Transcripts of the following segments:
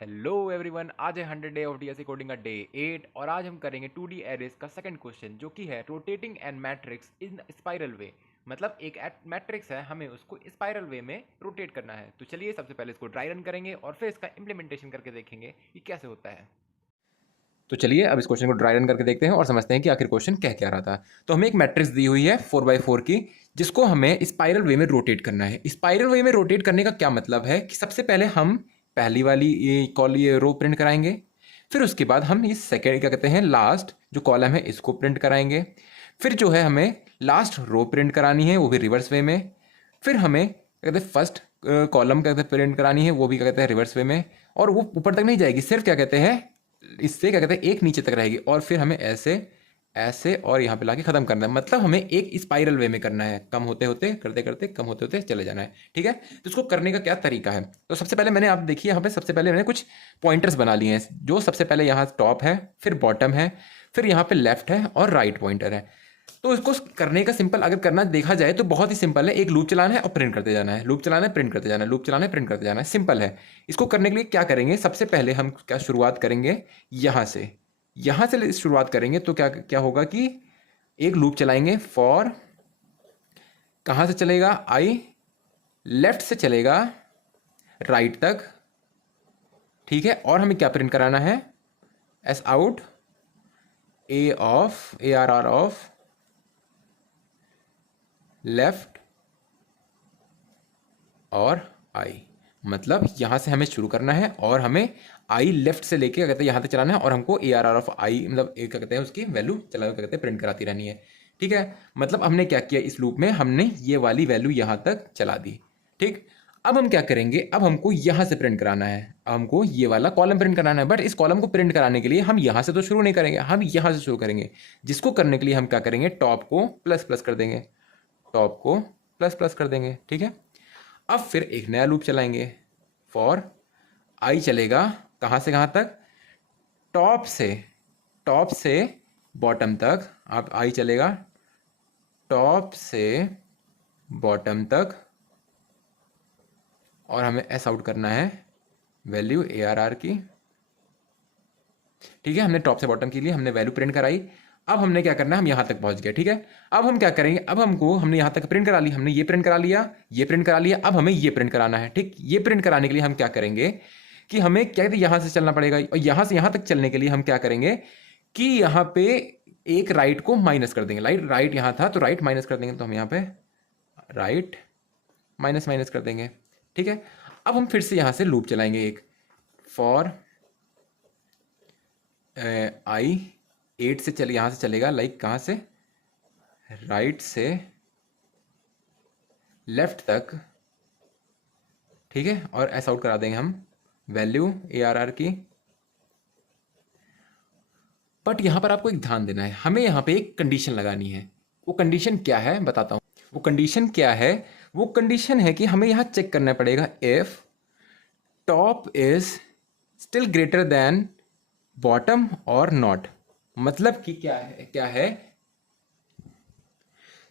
Hello everyone, आज है 100 day of DSA coding का डे 8 और आज हम करेंगे 2D एरेस का सेकंड क्वेश्चन जो कि है rotating and matrix in spiral way. मतलब एक मैट्रिक्स है, हमें उसको स्पाइरल वे में रोटेट करना है। तो चलिए सबसे पहले इसको ड्राई रन करेंगे और फिर इसका इम्प्लीमेंटेशन करके देखेंगे कि कैसे होता है। तो चलिए अब इस क्वेश्चन को ड्राई रन करके देखते हैं और समझते हैं कि आखिर क्वेश्चन कह क्या रहा था। तो हमें एक मैट्रिक्स दी हुई है 4x4 की, जिसको हमें स्पाइरल वे में रोटेट करना है। स्पाइरल वे में रोटेट करने का क्या मतलब है कि सबसे पहले हम पहली वाली ये रो प्रिंट कराएंगे, फिर उसके बाद हम ये सेकेंड क्या कहते हैं लास्ट जो कॉलम है इसको प्रिंट कराएंगे, फिर जो है हमें लास्ट रो प्रिंट करानी है वो भी रिवर्स वे में, फिर हमें क्या कहते हैं फर्स्ट कॉलम क्या कहते हैं प्रिंट करानी है वो भी क्या कहते हैं रिवर्स वे में, और वो ऊपर तक नहीं जाएगी, सिर्फ क्या कहते हैं इससे क्या कहते हैं एक नीचे तक रहेगी, और फिर हमें ऐसे ऐसे और यहाँ पे लाके खत्म करना है। मतलब हमें एक स्पाइरल वे में करना है, कम होते होते करते करते कम होते होते चले जाना है। ठीक है, तो इसको करने का क्या तरीका है। तो सबसे पहले मैंने आप देखिए यहाँ पे सबसे पहले मैंने कुछ पॉइंटर्स बना लिए हैं। जो सबसे पहले यहाँ टॉप है, फिर बॉटम है, फिर यहाँ पे लेफ्ट है और राइट पॉइंटर है। तो इसको करने का सिंपल अगर करना देखा जाए तो बहुत ही सिंपल है। एक लूप चलाना है और प्रिंट करते जाना है, लूप चलाना है प्रिंट करते जाना है, लूप चलाना है प्रिंट करते जाना है, सिंपल है। इसको करने के लिए क्या करेंगे, सबसे पहले हम क्या शुरुआत करेंगे, यहाँ से शुरुआत करेंगे। तो क्या क्या होगा कि एक लूप चलाएंगे फॉर, कहाँ से चलेगा, आई लेफ्ट से चलेगा राइट तक। ठीक है, और हमें क्या प्रिंट कराना है, S out A of A R R of left और आई। मतलब यहां से हमें शुरू करना है और हमें आई लेफ्ट से लेके क्या कहते हैं यहाँ तक चलाना है, और हमको ए आर आर ऑफ आई मतलब क्या कहते हैं उसकी वैल्यू चला क्या कहते हैं प्रिंट कराती रहनी है। ठीक है, मतलब हमने क्या किया इस लूप में, हमने ये वाली वैल्यू यहाँ तक चला दी। ठीक, अब हम क्या करेंगे, अब हमको यहाँ से प्रिंट कराना है, हमको ये वाला कॉलम प्रिंट कराना है। बट इस कॉलम को प्रिंट कराने के लिए हम यहाँ से तो शुरू नहीं करेंगे, हम यहाँ से शुरू करेंगे। जिसको करने के लिए हम क्या करेंगे, टॉप को प्लस प्लस कर देंगे, टॉप को प्लस प्लस कर देंगे। ठीक है, अब फिर एक नया लूप चलाएंगे फॉर आई चलेगा कहाँ से कहाँ तक, टॉप से बॉटम तक। अब आई चलेगा टॉप से बॉटम तक, और हमें एस आउट करना है वैल्यू ए आर आर की। ठीक है, हमने टॉप से बॉटम के लिए हमने वैल्यू प्रिंट कराई। अब हमने क्या करना है, हम यहाँ तक पहुँच गए। ठीक है, अब हम क्या करेंगे, अब हमको हमने यहाँ तक प्रिंट करा ली, हमने ये प्रिंट करा लिया, ये प्रिंट करा लिया, अब हमें ये प्रिंट कराना है। ठीक, ये प्रिंट कराने के लिए हम क्या करेंगे कि हमें क्या कहते हैं यहाँ से चलना पड़ेगा, और यहाँ से यहाँ तक चलने के लिए हम क्या करेंगे कि यहाँ पे एक राइट को माइनस कर देंगे। राइट यहाँ था तो राइट माइनस कर देंगे, तो हम यहाँ पे राइट माइनस माइनस कर देंगे। ठीक है, अब हम फिर से यहाँ से लूप चलाएंगे एक फॉर आई 8 से चले, यहाँ से चलेगा लाइक कहाँ से, राइट से लेफ्ट तक। ठीक है, और ऐसा आउट करा देंगे हम वैल्यू ए आर आर की। बट यहाँ पर आपको एक ध्यान देना है, हमें यहाँ पे एक कंडीशन लगानी है। वो कंडीशन क्या है बताता हूँ। वो कंडीशन क्या है, वो कंडीशन है कि हमें यहाँ चेक करना पड़ेगा if top is still greater than bottom और नॉट। मतलब कि क्या है,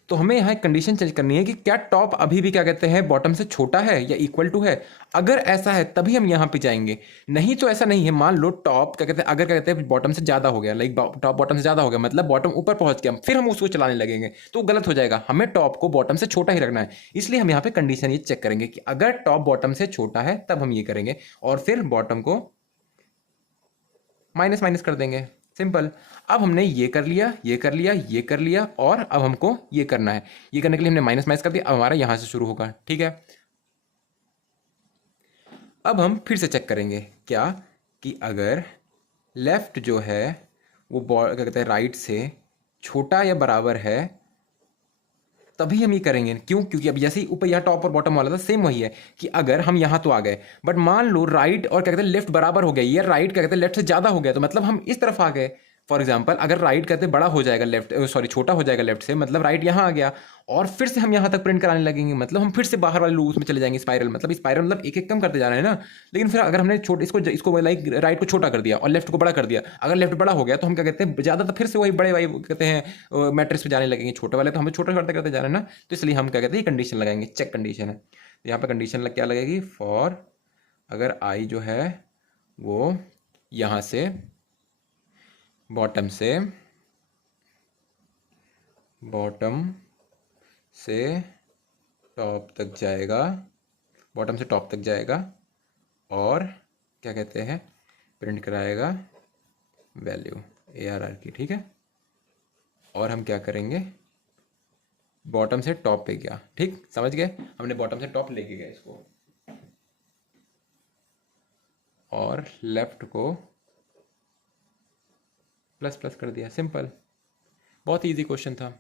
तो हमें यहाँ एक कंडीशन चेंज करनी है कि क्या टॉप अभी भी क्या कहते हैं बॉटम से छोटा है या इक्वल टू है। अगर ऐसा है तभी हम यहाँ पे जाएंगे, नहीं तो ऐसा नहीं है। मान लो टॉप क्या कहते हैं, अगर क्या कहते हैं बॉटम से ज़्यादा हो गया, लाइक टॉप बॉटम से ज़्यादा हो गया, मतलब बॉटम ऊपर पहुंच गया, फिर हम उसको चलाने लगेंगे तो गलत हो जाएगा। हमें टॉप को बॉटम से छोटा ही रखना है, इसलिए हम यहाँ पे कंडीशन ये चेक करेंगे कि अगर टॉप बॉटम से छोटा है तब हम ये करेंगे, और फिर बॉटम को माइनस माइनस कर देंगे, सिंपल। अब हमने ये कर लिया, ये कर लिया, ये कर लिया, और अब हमको ये करना है। ये करने के लिए हमने माइनस माइनस कर दिया, अब हमारा यहां से शुरू होगा। ठीक है, अब हम फिर से चेक करेंगे क्या कि अगर लेफ्ट जो है वो क्या कहते हैं राइट से छोटा या बराबर है तभी हम ये करेंगे। क्यों, क्योंकि अब जैसे ही ऊपर यहाँ टॉप और बॉटम वाला था सेम वही है कि अगर हम यहाँ तो आ गए, बट मान लो राइट और क्या कहते हैं लेफ्ट बराबर हो गया, या राइट क्या कहते हैं लेफ्ट से ज़्यादा हो गया, तो मतलब हम इस तरफ आ गए। फॉर एग्जाम्पल अगर राइट कहते हैं बड़ा हो जाएगा लेफ्ट, सॉरी छोटा हो जाएगा लेफ्ट से, मतलब राइट यहाँ आ गया, और फिर से हम यहाँ तक प्रिंट कराने लगेंगे, मतलब हम फिर से बाहर वाले लूप में चले जाएंगे। स्पाइरल मतलब एक एक कम करते जा रहे हैं ना। लेकिन फिर अगर हमने छोटे इसको लाइक राइट को छोटा कर दिया और लेफ्ट को बड़ा कर दिया, अगर लेफ्ट बड़ा हो गया तो हम क्या कहते हैं ज़्यादा, तो फिर से वही बड़े वही कहते हैं मैट्रिक्स पे जाने लगेंगे। छोटे वाले तो हमें छोटा करते करते जा रहे हैं ना, तो इसलिए हम क्या कहते हैं कंडीशन लगाएंगे, चेक कंडीशन है। तो यहाँ पर कंडीशन क्या लगेगी, फॉर अगर आई जो है वो यहाँ से बॉटम से टॉप तक जाएगा, बॉटम से टॉप तक जाएगा और क्या कहते हैं, प्रिंट कराएगा वैल्यू ARR की, ठीक है। और हम क्या करेंगे, बॉटम से टॉप पे गया, ठीक, समझ गए, हमने बॉटम से टॉप लेके गए इसको और लेफ्ट को प्लस प्लस कर दिया, सिंपल, बहुत इजी क्वेश्चन था।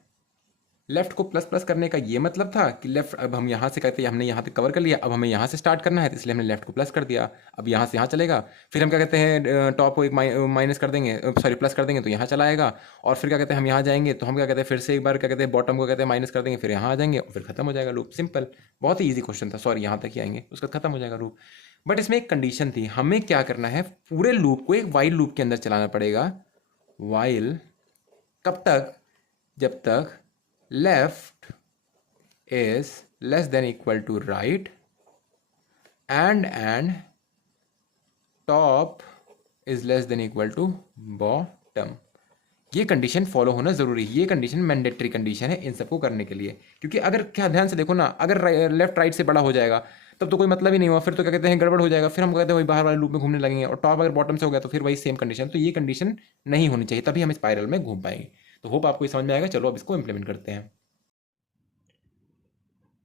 लेफ्ट को प्लस प्लस करने का ये मतलब था कि लेफ्ट, अब हम यहाँ से कहते हैं हमने यहाँ तक कवर कर लिया, अब हमें यहाँ से स्टार्ट करना है, तो इसलिए हमने लेफ्ट को प्लस कर दिया, अब यहाँ से यहाँ चलेगा, फिर हम क्या कहते हैं टॉप को एक माइनस कर देंगे, सॉरी प्लस कर देंगे तो यहाँ चला आएगा, और फिर क्या कहते हैं हम यहाँ जाएंगे तो हम क्या कहते हैं फिर से एक बार क्या कहते हैं बॉटम को कहते हैं माइनस कर देंगे, फिर यहाँ आ जाएंगे और फिर खत्म हो जाएगा लूप, सिंपल, बहुत ही ईजी क्वेश्चन था, सॉरी यहाँ तक ही आएंगे उसका खत्म हो जाएगा लूप। बट इसमें एक कंडीशन थी, हमें क्या करना है, पूरे लूप को एक वाइल लूप के अंदर चलाना पड़ेगा। वाइल कब तक, जब तक left is less than equal to right and top is less than equal to bottom। ये कंडीशन फॉलो होना जरूरी है, ये कंडीशन मैंडेटरी कंडीशन है इन सबको करने के लिए, क्योंकि अगर क्या ध्यान से देखो ना, अगर लेफ्ट राइट से बड़ा हो जाएगा तब तो कोई मतलब ही नहीं हुआ, फिर तो क्या कहते हैं गड़बड़ हो जाएगा, फिर हम कहते हैं वही बाहर वाले लूप में घूमने लगेंगे, और टॉप अगर बॉटम से हो गया तो फिर वही सेम कंडीशन, तो ये कंडीशन नहीं होनी चाहिए, तभी हम स्पाइरल में घूम पाएंगे। तो होप आपको समझ में आएगा, चलो अब इसको इंप्लीमेंट करते हैं।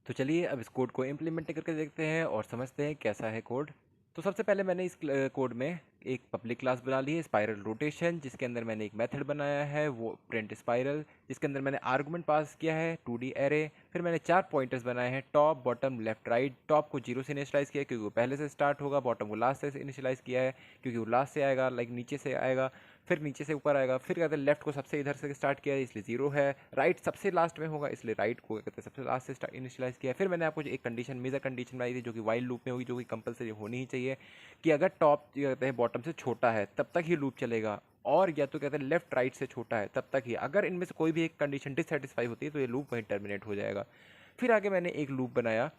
तो चलिए अब इस कोड को इम्प्लीमेंट करके देखते हैं और समझते हैं कैसा है कोड। तो सबसे पहले मैंने इस कोड में एक पब्लिक क्लास बना ली है स्पाइरल रोटेशन, जिसके अंदर मैंने एक मेथड बनाया है वो प्रिंट स्पाइरल, जिसके अंदर मैंने आर्गुमेंट पास किया है 2D एरे। फिर मैंने 4 पॉइंटर्स बनाए हैं, top bottom left right. Top को 0 से इनिशियलाइज़ किया है क्योंकि वो पहले से स्टार्ट होगा, बॉटम को लास्ट से इनिशियलाइज़ किया है क्योंकि वो लास्ट से आएगा, लाइक नीचे से आएगा, फिर नीचे से ऊपर आएगा, फिर कहते हैं लेफ्ट को सबसे इधर से स्टार्ट किया है इसलिए 0 है, राइट सबसे लास्ट में होगा इसलिए राइट को कहते हैं सबसे लास्ट से इनिशियलाइज़ किया है। फिर मैंने आपको एक कंडीशन मेजर कंडीशन बनाई थी जो कि वाइल लूप में होगी, जो कि कंपलसरी होनी ही चाहिए कि अगर टॉप कहते हैं बॉटम से छोटा है तब तक ही लूप चलेगा, और या तो कहते हैं लेफ्ट राइट से छोटा है तब तक ही, अगर इनमें से कोई भी एक कंडीशन डिससेटिस्फाई होती है तो ये लूप वहीं टर्मिनेट हो जाएगा। फिर आगे मैंने एक लूप बनाया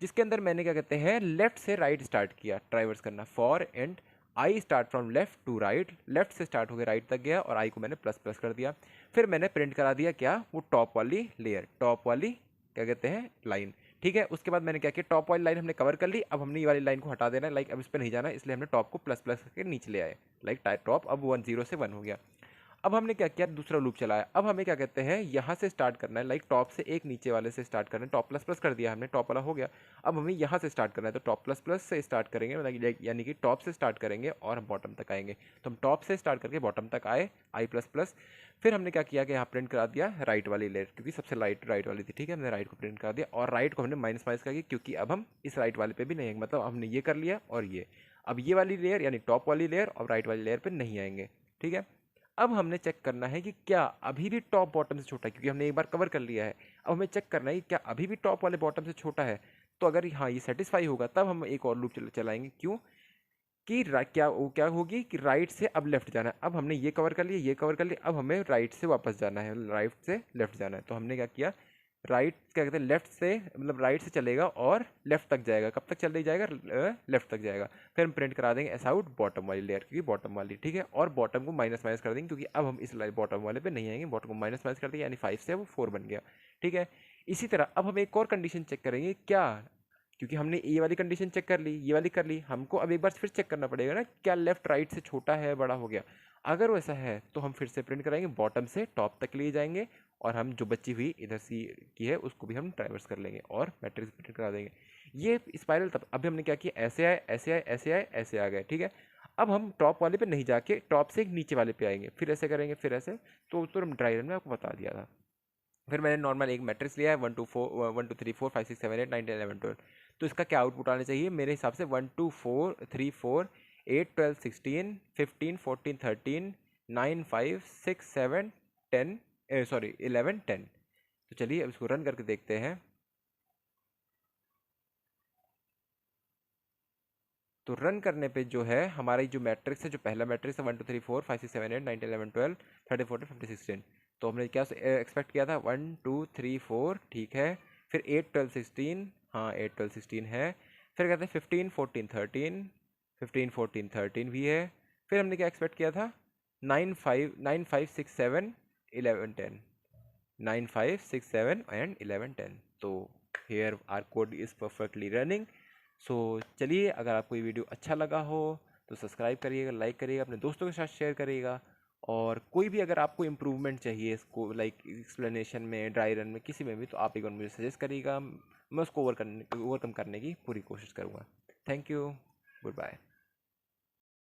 जिसके अंदर मैंने क्या कहते हैं लेफ्ट से राइट स्टार्ट किया, ट्राइवर्स करना, for and I start from left to right, left से स्टार्ट हो गया राइट तक गया और आई को मैंने प्लस प्लस कर दिया। फिर मैंने प्रिंट करा दिया क्या, वो टॉप वाली लेयर, टॉप वाली क्या कहते हैं लाइन, ठीक है। उसके बाद मैंने क्या किया, टॉप वाली लाइन हमने कवर कर ली, अब हमने ये वाली लाइन को हटा देना है, लाइक अब इस पर नहीं जाना है, इसलिए हमने टॉप को प्लस प्लस करके नीचे ले आए, लाइक टॉप अब 10 से 1 हो गया। अब हमने क्या किया, दूसरा लूप चलाया, अब हमें क्या कहते हैं यहाँ से स्टार्ट करना है, लाइक टॉप से एक नीचे वाले से स्टार्ट करना है, टॉप प्लस प्लस कर दिया हमने, टॉप वाला हो गया। अब हमें यहाँ से स्टार्ट करना है तो टॉप प्लस प्लस से स्टार्ट करेंगे, मतलब यानी कि टॉप से स्टार्ट करेंगे और हम बॉटम तक आएंगे, तो हम टॉप से स्टार्ट करके बॉटम तक आए, आई प्लस प्लस। फिर हमने क्या किया कि यहाँ प्रिंट करा दिया राइट वाली लेयर, क्योंकि सबसे राइट वाली थी, ठीक है, हमने राइट को प्रिंट करा दिया और राइट को हमने माइनस माइनस कर दिया क्योंकि अब हम इस राइट वाले पे भी नहीं आएंगे, मतलब हमने ये कर लिया और ये, अब ये वाली लेयर यानी टॉप वाली लेयर और राइट वाली लेयर पे नहीं आएंगे, ठीक है। अब हमने चेक करना है कि क्या अभी भी टॉप बॉटम से छोटा है, क्योंकि हमने एक बार कवर कर लिया है, अब हमें चेक करना है कि क्या अभी भी टॉप वाले बॉटम से छोटा है। तो अगर हाँ ये सेटिस्फाई होगा तब हम एक और लूप चलाएंगे, क्यों कि क्या होगी कि राइट से अब लेफ्ट जाना है, अब हमने ये कवर कर लिया, ये कवर कर लिया, अब हमें राइट से वापस जाना है, राइट से लेफ्ट जाना है, तो हमने क्या किया, राइट क्या कहते हैं लेफ्ट से, मतलब राइट से चलेगा और लेफ्ट तक जाएगा, कब तक चल जाएगा, लेफ्ट तक जाएगा। फिर हम प्रिंट करा देंगे एस आउट बॉटम वाली लेयर, क्योंकि बॉटम वाली, ठीक है, और बॉटम को माइनस माइनस कर देंगे क्योंकि अब हम इस बॉटम वाले पे नहीं आएंगे, बॉटम को माइनस माइनस कर देंगे यानी 5 से वो 4 बन गया, ठीक है। इसी तरह अब हम एक और कंडीशन चेक करेंगे, क्या, क्योंकि हमने ये वाली कंडीशन चेक कर ली, ये वाली कर ली, हमको अब एक बार फिर चेक करना पड़ेगा ना क्या लेफ्ट राइट से छोटा है बड़ा हो गया। अगर वैसा है तो हम फिर से प्रिंट कराएंगे, बॉटम से टॉप तक ले जाएंगे और हम जो बची हुई इधर सी की है उसको भी हम ट्राइवर्स कर लेंगे और मैट्रिक्स प्रिंट करा देंगे। ये स्पाइरल तब अभी हमने क्या किया, ऐसे आए ऐसे आए ऐसे आए ऐसे आ गए, ठीक है। अब हम टॉप वाले पे नहीं जाके टॉप से एक नीचे वाले पे आएंगे, फिर ऐसे करेंगे फिर ऐसे, तो हम ड्राई रन में आपको बता दिया था। फिर मैंने नॉर्मल एक मैट्रिक्स लिया है 1 2 3 4 5 6 7 8 9 10 11 12, तो इसका क्या आउटपुट आना चाहिए मेरे हिसाब से 1 2 4 3 4 8 12 16 15 14 13 9 5 6 7 10 सॉरी 11 10। तो चलिए अब इसको रन करके देखते हैं। तो रन करने पे जो है हमारी जो मैट्रिक्स है, जो पहला मैट्रिक्स है 1 2 3 4 5 6 7 8 9 10 11 12 13 14 15 16, तो हमने क्या एक्सपेक्ट किया था 1 2 3 4, ठीक है। फिर 8 12 16, हाँ 8 12 16 है। फिर कहते हैं 15 14 13, 15, 14, 13 भी है। फिर हमने क्या एक्सपेक्ट किया था, 9, 5, 9, 5, 6, 7, 11, 10, 9, 5, 6, 7 एंड 11, 10। तो here our code is perfectly running. So चलिए, अगर आपको ये वीडियो अच्छा लगा हो तो सब्सक्राइब करिएगा, लाइक करिएगा, अपने दोस्तों के साथ शेयर करिएगा। और कोई भी अगर आपको इम्प्रूवमेंट चाहिए इसको लाइक एक्सप्लेनेशन में, ड्राई रन में, किसी में भी, तो आप एक बार मुझे सजेस्ट करिएगा, मैं उसको ओवरकम करने की पूरी कोशिश करूँगा। Thank you, good bye.